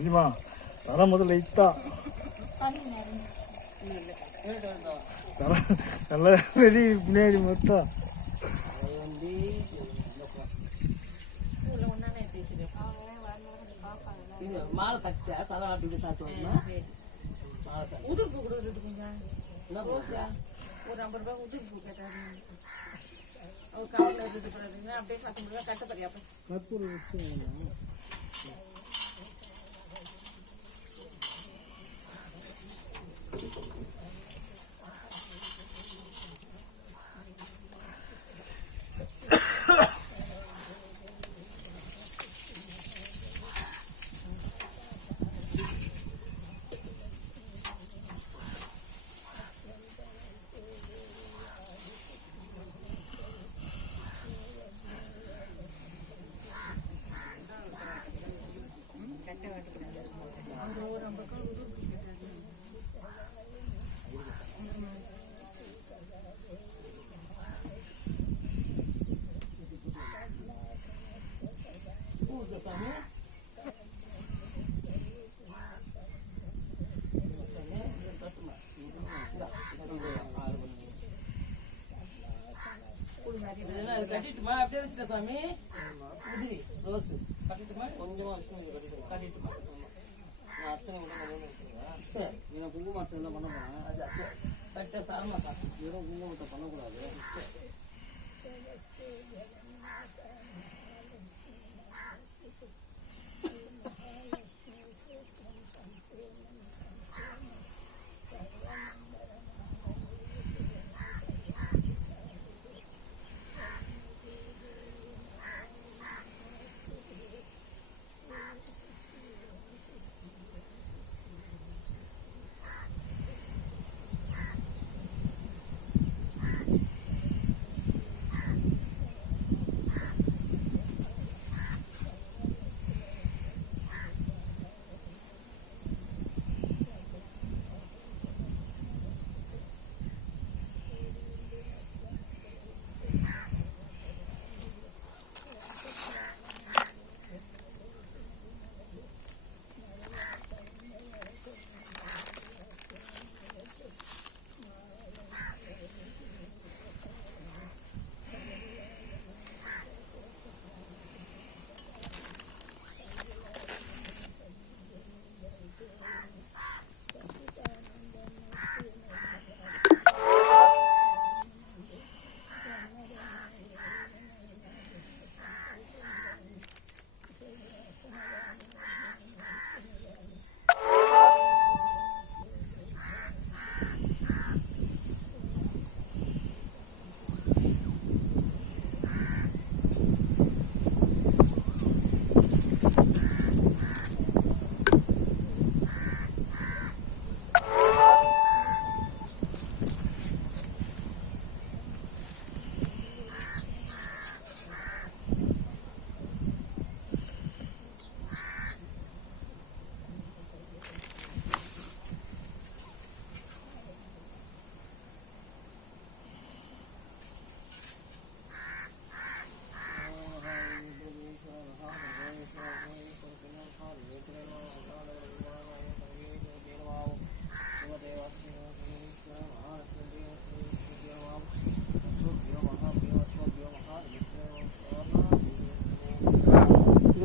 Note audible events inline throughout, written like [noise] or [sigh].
அஞ்சுமா தர முதல்ல இத்தா. தர நல்ல ரெடி பின்னாடி மொத்தம் மாலை சக்தியா சதா அப்படி சாத்துவாங்க உதிர்ப்பு ஒரு ஐம்பது ரூபாய் உதிர்ப்பு கேட்டாரு அவர் பண்ணுறதுங்க அப்படியே கற்பூரம் வச்சு கட்டிட்டுமா? அப்படியே வச்சுட்ட சாமி? உதிரி ரோஸ். கட்டிட்டுமா? கொஞ்சமா வச்சு கட்டிட்டுமா? நான் அர்ச்சனை கூட பண்ணி வச்சுருவேன் சரி நான் குங்குமத்தை எல்லாம் பண்ண கட்ட சாரமா சாமி வெறும் குங்குமத்தை பண்ணக்கூடாது.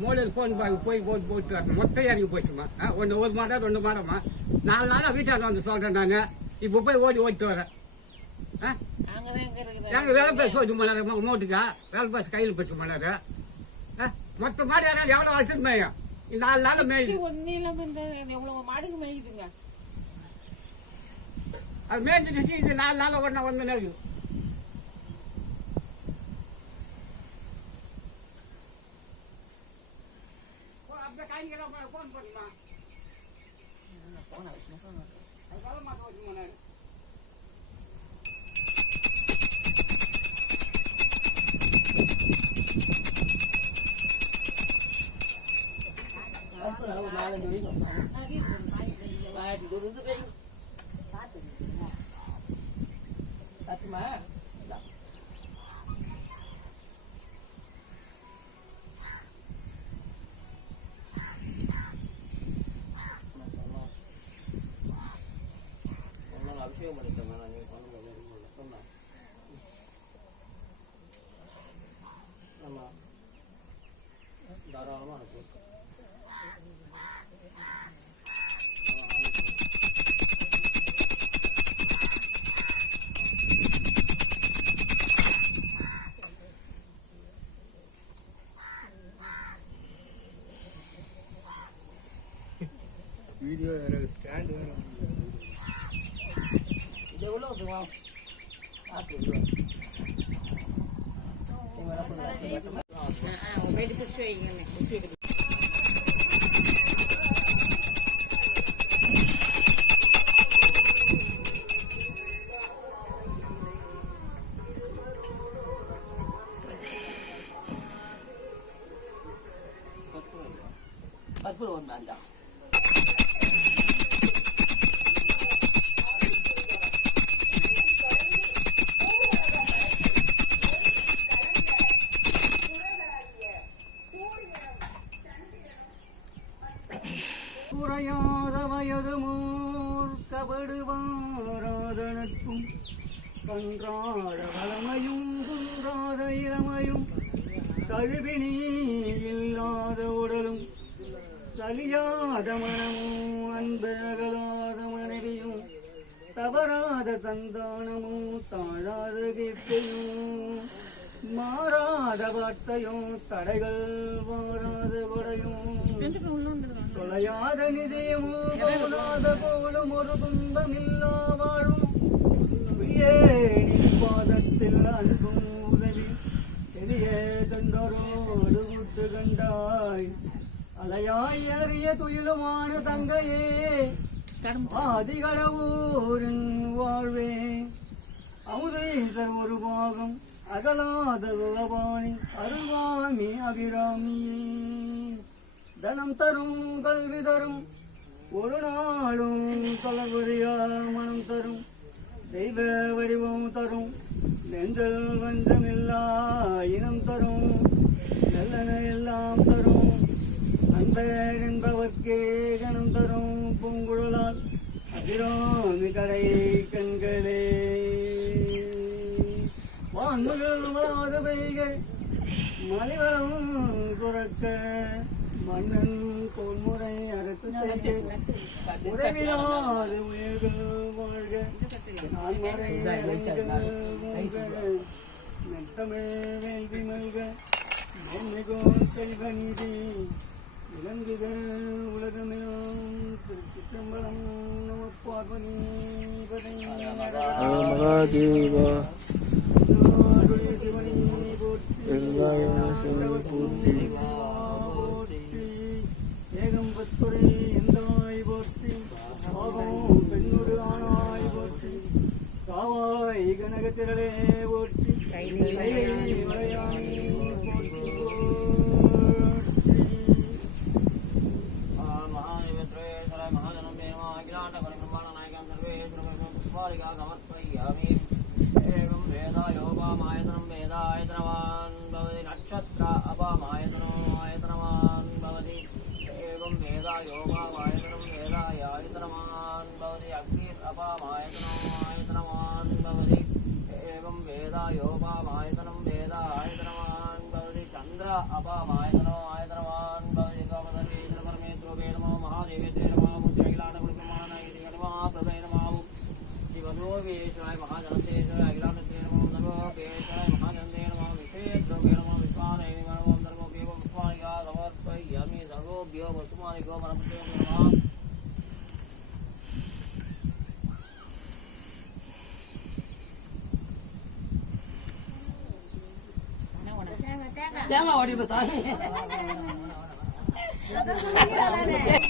மோடியில் ஃபோன் போய் போய் போட்டு வரணும் மொத்தம் இறங்கி போச்சுமா? ஒன்று ஒரு மாதம் ரெண்டு மாதமா நாலு நாளாக வீட்டாண்ட வந்து சொல்கிறேன் நான். இப்போ போய் ஓடி ஓடிட்டு வரேன். இருக்குது எனக்கு வேலை பேச ஓடி மாட்டாரு மோட்டுக்கா வேலை பேச கையில் பேச ஆ மொத்த மாடு யாராவது எவ்வளோ வருஷம் மேயும்? நாலு நாள் மேயுது. அது மேய்ஞ்சிட்டு இது நாலு நாள் ஒன்றா வந்து நேருது 啊，对了。嗯嗯，我这个呢，不记得。不，மூர் கபடுவாராத நட்பும் கன்றாட வளமையும் குன்றாத இளமையும் கழுவினி இல்லாத உடலும் சலியாத மனமும் அன்பகலாத மனைவியும் தவறாத சந்தானமும் தாழாத கீர்த்தியும் மாறாத வார்த்தையும் தடைகள் வாராத கொடையும். தொலையாத நிதியமோ போனாத போலும் ஒரு துன்பமில்லா வாழும் பிரியேனின் பாதத்தில் அன்பும் உதவி பெரிய தந்தரோடு முத்து கண்டாய் அலையாய் அறிய துயிலுமான தங்கையே ஆதிகடவூரின் வாழ்வே அமுதீசர் ஒரு பாகம் அகலாத குலபாணி அருள்வாமி அபிராமியே தனம் தரும் கல்வி தரும் ஒரு நாளும் கலவரியா மனம் தரும். தெய்வ வடிவம் தரும். நெஞ்சல் வஞ்சமில்லா இனம் தரும். நல்லன எல்லாம் தரும். அந்த என்பவர்க்கே கணம் தரும். பூங்குழலால் அபிராமி கடை கண்களே. வான்முகள் வளாத பெய்க மலைவளம் குறக்க மன்னன் பொன்முறை அரசு உறவினாது உயிர்கள் வாழ்க. நான் மறை நெட்டமே வேள்வி மல்க. மேன்மிகோ செல்வ நீதி விளங்குக உலகமெல்லாம். திருச்சிற்றம்பலம் நம பார்வதி மகாதேவா பூர்த்தி ஏகம் எந்தாய் போற்றி? ஆகம் பெண்ணொரு ஆணாய் போற்றி. காவாய் கனகத்திரளே போற்றி. கைலை போற்றி. மகாஜனம் அகிலாண்ட நாயகம் புஷ்பாலிகா ஏகம் வேதாயதனவான் பவதி நட்சத்திர அபாமாயதனம். யோகாவாயதனம் வேதாய ஆயுதனமான் பவதி அக்னீர் அபாமாயதனமாயதனமான் பவதி ஏவம் வேதா யோகாவாயதனம் வேதா ஆயுதனமான் பவதி சந்திர அபாமாயதனோ ஆயுதனமான் பவதி கோமதர்வேந்திர பரமேந்திரோபே நமோ மகாதேவேந்திர நமோ முத்திரையிலான குடும்பமான இது கடுமா பிரபே நமாவும் சிவகோவேஸ்வராய் மகாஜனசேஸ்வராய் வணக்கம் வரமத்துலாம் தேங்காய் ஓடி சாமி. [laughs]